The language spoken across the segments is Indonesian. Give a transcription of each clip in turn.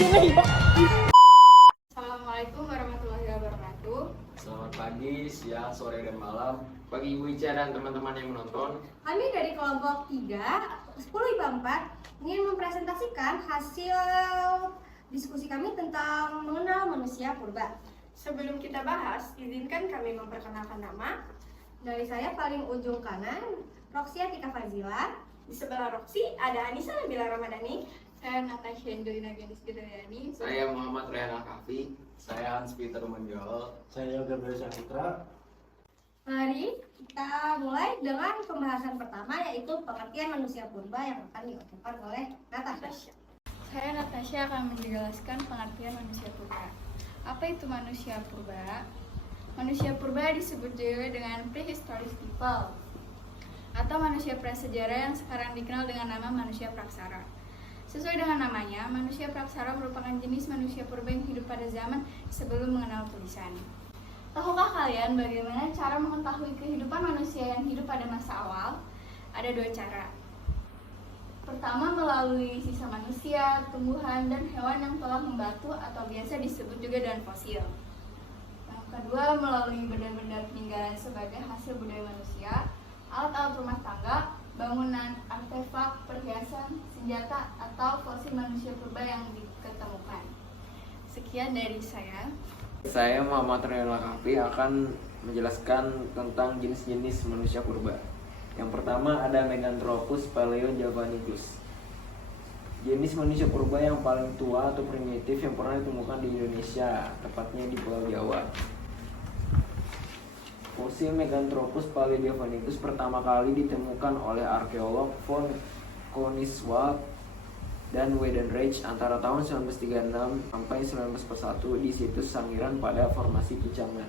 Assalamualaikum warahmatullahi wabarakatuh. Selamat pagi, siang, sore, dan malam bagi Ibu Ica dan teman-teman yang menonton. Kami dari kelompok 3, 10 IPA 4 ingin mempresentasikan hasil diskusi kami tentang mengenal manusia purba. Sebelum kita bahas, izinkan kami memperkenalkan nama. Dari saya paling ujung kanan, Roxy Atika Fazila. Di sebelah Roxy ada Anissa Nabila Ramadhani. Saya Natasha Angelina Gadis Gidayani. Saya Muhammad Rehan Al-Kafi. Saya Hans Peter Menjol. Saya Gabriel Saputra. Mari kita mulai dengan pembahasan pertama, yaitu pengertian manusia purba yang akan dilakukan oleh Natasha. Saya Natasha akan menjelaskan pengertian manusia purba. Apa itu manusia purba? Manusia purba disebut juga dengan prehistoric people atau manusia prasejarah yang sekarang dikenal dengan nama manusia praksara. Sesuai dengan namanya, manusia praksara merupakan jenis manusia purba yang hidup pada zaman sebelum mengenal tulisan. Tahukah kalian bagaimana cara mengetahui kehidupan manusia yang hidup pada masa awal? Ada dua cara. Pertama, melalui sisa manusia, tumbuhan, dan hewan yang telah membatu atau biasa disebut juga dengan fosil. Yang kedua, melalui benda-benda peninggalan sebagai hasil budaya manusia, alat-alat rumah tangga, bangunan, artefak, perhiasan, senjata, atau fosil manusia purba yang diketemukan. Sekian dari saya. Saya Muhammad Rehan Al-Kafi akan menjelaskan tentang jenis-jenis manusia purba. Yang pertama ada Meganthropus paleojavanicus. Jenis manusia purba yang paling tua atau primitif yang pernah ditemukan di Indonesia, tepatnya di Pulau Jawa. Fosil Meganthropus paleojavanicus pertama kali ditemukan oleh arkeolog von Koningswald dan Weidenreich antara tahun 1936 sampai 1941 di situs Sangiran pada formasi Kicangan.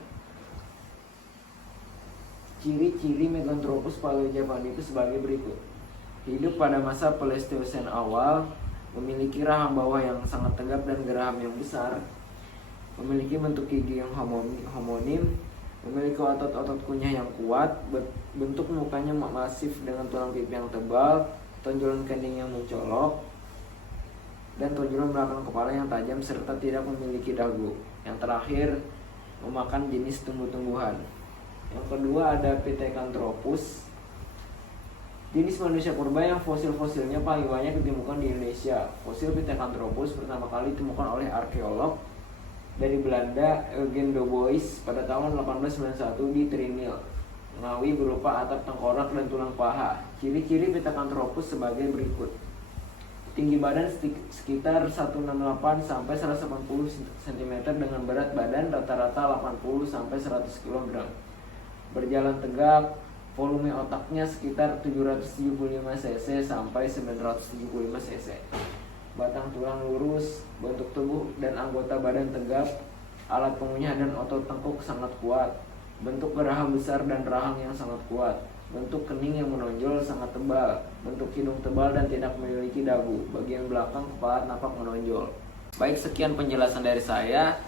Ciri-ciri Meganthropus paleojavanicus sebagai berikut. Hidup pada masa Pleistosen awal, memiliki rahang bawah yang sangat tegap dan geraham yang besar, memiliki bentuk gigi yang homonim, memiliki otot-otot kunyah yang kuat, bentuk mukanya masif dengan tulang pipi yang tebal, tonjolan kening yang mencolok, dan tonjolan belakang kepala yang tajam serta tidak memiliki dagu. Yang terakhir, memakan jenis tumbuh-tumbuhan. Yang kedua ada Pithecanthropus. Jenis manusia purba yang fosil-fosilnya paling banyak ditemukan di Indonesia. Fosil Pithecanthropus pertama kali ditemukan oleh arkeolog dari Belanda Eugen Dubois pada tahun 1891 di Trinil, Ngawi, berupa atap tengkorak dan tulang paha. Ciri-ciri Pithecanthropus sebagai berikut. Tinggi badan sekitar 168 sampai 180 cm dengan berat badan rata-rata 80 sampai 100 kg. Berjalan tegak, volume otaknya sekitar 775 cc sampai 975 cc. Batang tulang lurus, bentuk tubuh dan anggota badan tegap, alat pengunyah dan otot tengkuk sangat kuat, bentuk geraham besar dan rahang yang sangat kuat, bentuk kening yang menonjol sangat tebal, bentuk hidung tebal dan tidak memiliki dagu, bagian belakang kepala nampak menonjol. Baik, sekian penjelasan dari saya.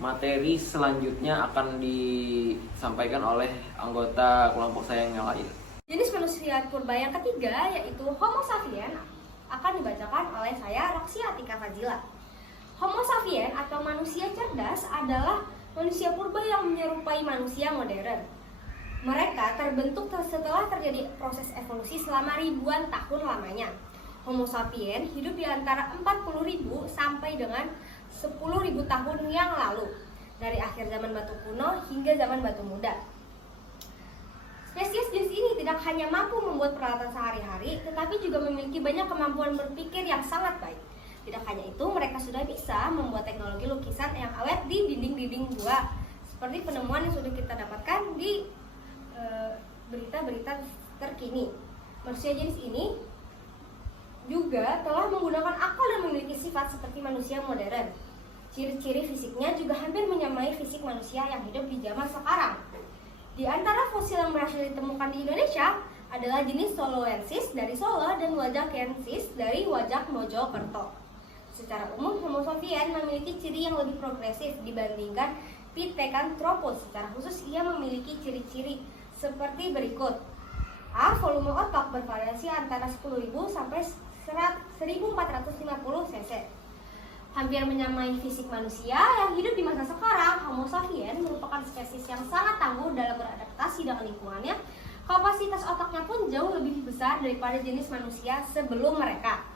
Materi selanjutnya akan disampaikan oleh anggota kelompok saya yang lain. Jenis manusia purba yang ketiga, yaitu Homo sapiens, akan dibacakan oleh saya, Roxy Atika Fazila. Homo sapiens atau manusia cerdas adalah manusia purba yang menyerupai manusia modern. Mereka terbentuk setelah terjadi proses evolusi selama ribuan tahun lamanya. Homo sapiens hidup di antara 40.000 sampai dengan 10.000 tahun yang lalu, dari akhir zaman batu kuno hingga zaman batu muda. Spesies jenis ini tidak hanya mampu membuat peralatan sehari-hari, tetapi juga memiliki banyak kemampuan berpikir yang sangat baik. Tidak hanya itu, mereka sudah bisa membuat teknologi lukisan yang awet di dinding-dinding gua, seperti penemuan yang sudah kita dapatkan di berita-berita terkini. Manusia jenis ini juga telah menggunakan akal dan memiliki sifat seperti manusia modern. Ciri-ciri fisiknya juga hampir menyamai fisik manusia yang hidup di zaman sekarang. Di antara fosil yang berhasil ditemukan di Indonesia adalah jenis Soloensis dari Solo dan Wajakensis dari Wajak Mojokerto. Secara umum, Homo sapiens memiliki ciri yang lebih progresif dibandingkan Pithecanthropus. Secara khusus, ia memiliki ciri-ciri seperti berikut. A. Volume otak bervariasi antara 10.000 sampai 1.450 cc. Hampir menyamai fisik manusia yang hidup di masa sekarang, Homo sapiens merupakan spesies yang sangat tangguh dalam beradaptasi dengan lingkungannya. Kapasitas otaknya pun jauh lebih besar daripada jenis manusia sebelum mereka.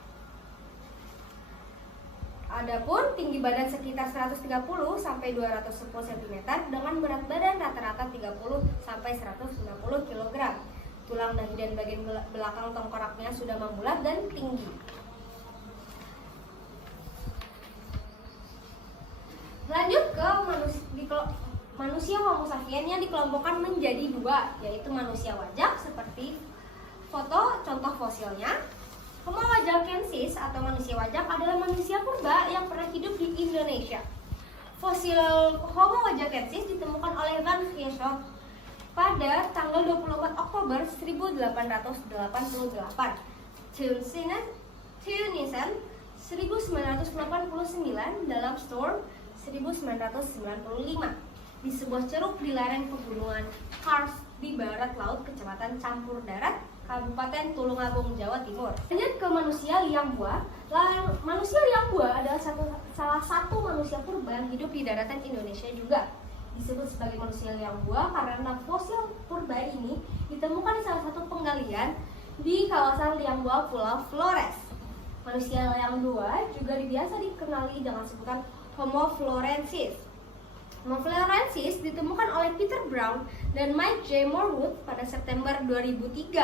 Adapun tinggi badan sekitar 130 sampai 210 cm dengan berat badan rata-rata 30 sampai 190 kg. Tulang dahi dan bagian belakang tengkoraknya sudah membulat dan tinggi. Lanjut ke manusia Homo sapiens yang dikelompokkan menjadi dua, yaitu manusia wajak seperti foto contoh fosilnya. Homo wajakensis atau manusia wajak adalah manusia purba yang pernah hidup di Indonesia. Fosil Homo wajakensis ditemukan oleh Van Heeshoff pada tanggal 24 Oktober 1888. Tunisen 1989 dalam Storm 1995 di sebuah ceruk di lereng pegunungan Karst di barat laut Kecamatan Campur Darat, Kabupaten Tulungagung, Jawa Timur. Lanjut ke manusia liang buah. Manusia liang buah adalah salah satu manusia purba yang hidup di daratan Indonesia juga. Disebut sebagai manusia liang buah karena fosil purba ini ditemukan di salah satu penggalian di kawasan liang buah Pulau Flores. Manusia liang buah juga biasa dikenali dengan sebutan Homo florensis. Homo florensis ditemukan oleh Peter Brown dan Mike J. Morwood pada September 2003.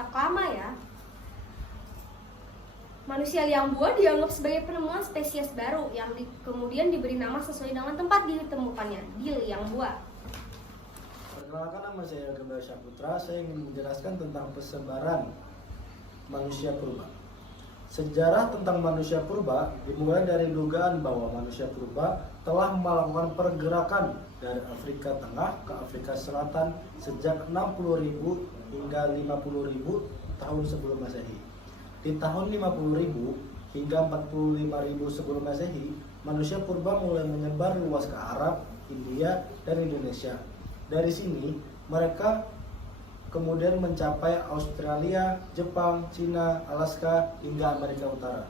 Tak lama ya. Manusia liang buah dianggap sebagai penemuan spesies baru yang kemudian diberi nama sesuai dengan tempat ditemukannya, di liang buah. Perkenalkan, nama saya Gembala Syaputra. Saya ingin menjelaskan tentang persebaran manusia purba. Sejarah tentang manusia purba dimulai dari dugaan bahwa manusia purba telah melakukan pergerakan dari Afrika Tengah ke Afrika Selatan sejak 60.000 hingga 50.000 tahun sebelum Masehi. Di tahun 50.000 hingga 45.000 sebelum Masehi, manusia purba mulai menyebar luas ke Arab, India, dan Indonesia. Dari sini, mereka kemudian mencapai Australia, Jepang, Cina, Alaska, hingga Amerika Utara.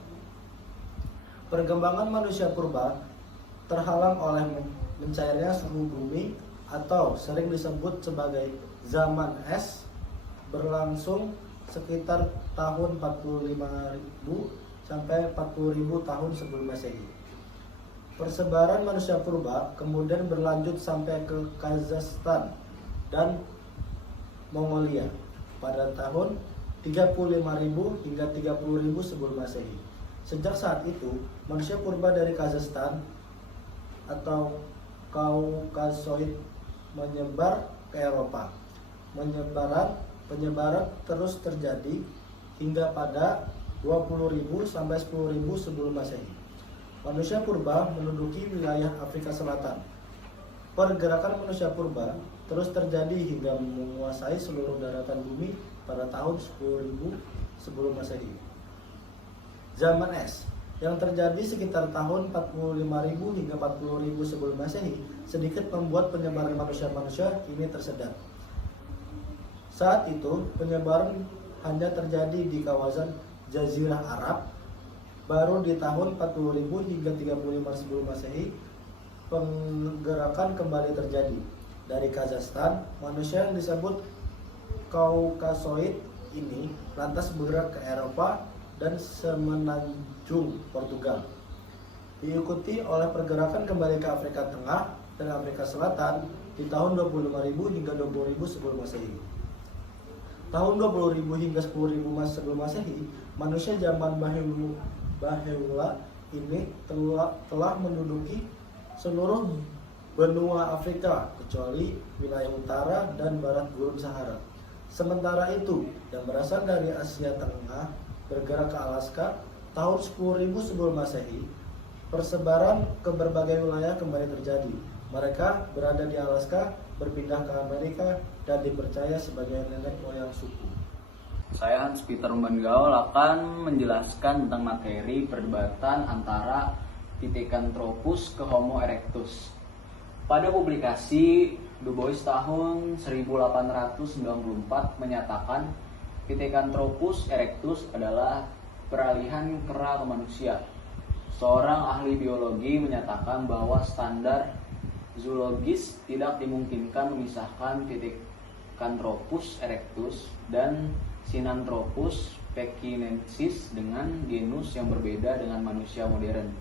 Perkembangan manusia purba terhalang oleh mencairnya suhu bumi atau sering disebut sebagai zaman es, berlangsung sekitar tahun 45.000 sampai 40.000 tahun sebelum Masehi. Persebaran manusia purba kemudian berlanjut sampai ke Kazakhstan dan Mongolia pada tahun 35.000 hingga 30.000 sebelum Masehi. Sejak saat itu, manusia purba dari Kazakhstan atau Kaukasoid menyebar ke Eropa. Penyebaran terus terjadi hingga pada 20.000 sampai 10.000 sebelum Masehi. Manusia purba menduduki wilayah Afrika Selatan. Pergerakan manusia purba terus terjadi hingga menguasai seluruh daratan bumi pada tahun 10.000 sebelum Masehi. Zaman es yang terjadi sekitar tahun 45.000 hingga 40.000 sebelum Masehi sedikit membuat penyebaran manusia ini tersedat. Saat itu penyebaran hanya terjadi di kawasan Jazirah Arab. Baru di tahun 40.000 hingga 35 sebelum Masehi penggerakan kembali terjadi. Dari Kazakhstan, manusia yang disebut Kaukasoid ini lantas bergerak ke Eropa dan semenanjung Portugal. Diikuti oleh pergerakan kembali ke Afrika Tengah dan Afrika Selatan di tahun 25.000 hingga 20.000 sebelum Masehi. Tahun 20.000 hingga 10.000 sebelum Masehi, manusia zaman Bahula ini telah menduduki seluruh benua Afrika kecuali wilayah utara dan barat Gurun Sahara. Sementara itu, yang berasal dari Asia Tengah bergerak ke Alaska tahun 10.000 sebelum Masehi. Persebaran ke berbagai wilayah kembali terjadi. Mereka berada di Alaska, berpindah ke Amerika, dan dipercaya sebagai nenek moyang suku. Saya Hans Peter Umbangaol akan menjelaskan tentang materi perdebatan antara Pithecanthropus ke Homo erectus. Pada publikasi Du Bois tahun 1894 menyatakan Pithecanthropus erectus adalah peralihan kera ke manusia. Seorang ahli biologi menyatakan bahwa standar zoologis tidak dimungkinkan memisahkan Pithecanthropus erectus dan Sinanthropus pekinensis dengan genus yang berbeda dengan manusia modern.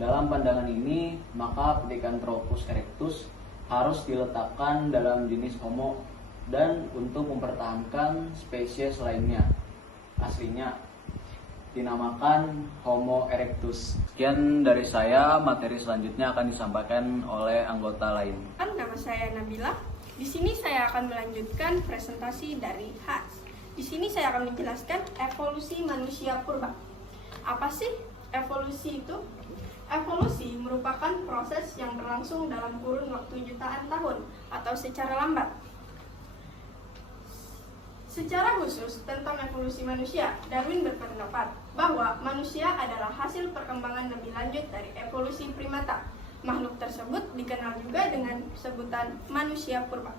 Dalam pandangan ini, maka Pithecanthropus erectus harus diletakkan dalam jenis Homo dan untuk mempertahankan spesies lainnya aslinya dinamakan Homo erectus. Sekian dari saya, materi selanjutnya akan disampaikan oleh anggota lain. Nama saya Nabila. Di sini saya akan melanjutkan presentasi dari Hans. Di sini saya akan menjelaskan evolusi manusia purba. Apa sih evolusi itu? Evolusi merupakan proses yang berlangsung dalam kurun waktu jutaan tahun atau secara lambat. Secara khusus tentang evolusi manusia, Darwin berpendapat bahwa manusia adalah hasil perkembangan lebih lanjut dari evolusi primata. Makhluk tersebut dikenal juga dengan sebutan manusia purba.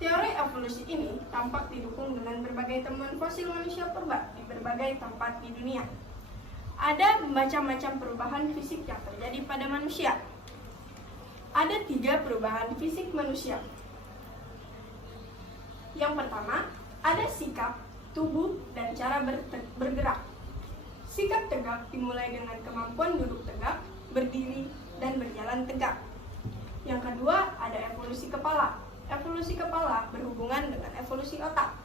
Teori evolusi ini tampak didukung dengan berbagai temuan fosil manusia purba di berbagai tempat di dunia. Ada macam-macam perubahan fisik yang terjadi pada manusia. Ada 3 perubahan fisik manusia. Yang pertama, ada sikap, tubuh, dan cara bergerak. Sikap tegak dimulai dengan kemampuan duduk tegak, berdiri, dan berjalan tegak. Yang kedua, ada evolusi kepala. Evolusi kepala berhubungan dengan evolusi otak.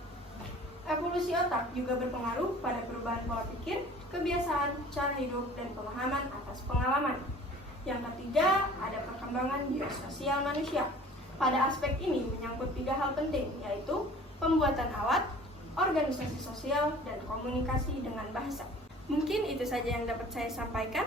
Evolusi otak juga berpengaruh pada perubahan pola pikir, kebiasaan, cara hidup, dan pemahaman atas pengalaman. Yang ketiga, ada perkembangan biososial manusia. Pada aspek ini menyangkut 3 hal penting, yaitu pembuatan alat, organisasi sosial, dan komunikasi dengan bahasa. Mungkin itu saja yang dapat saya sampaikan.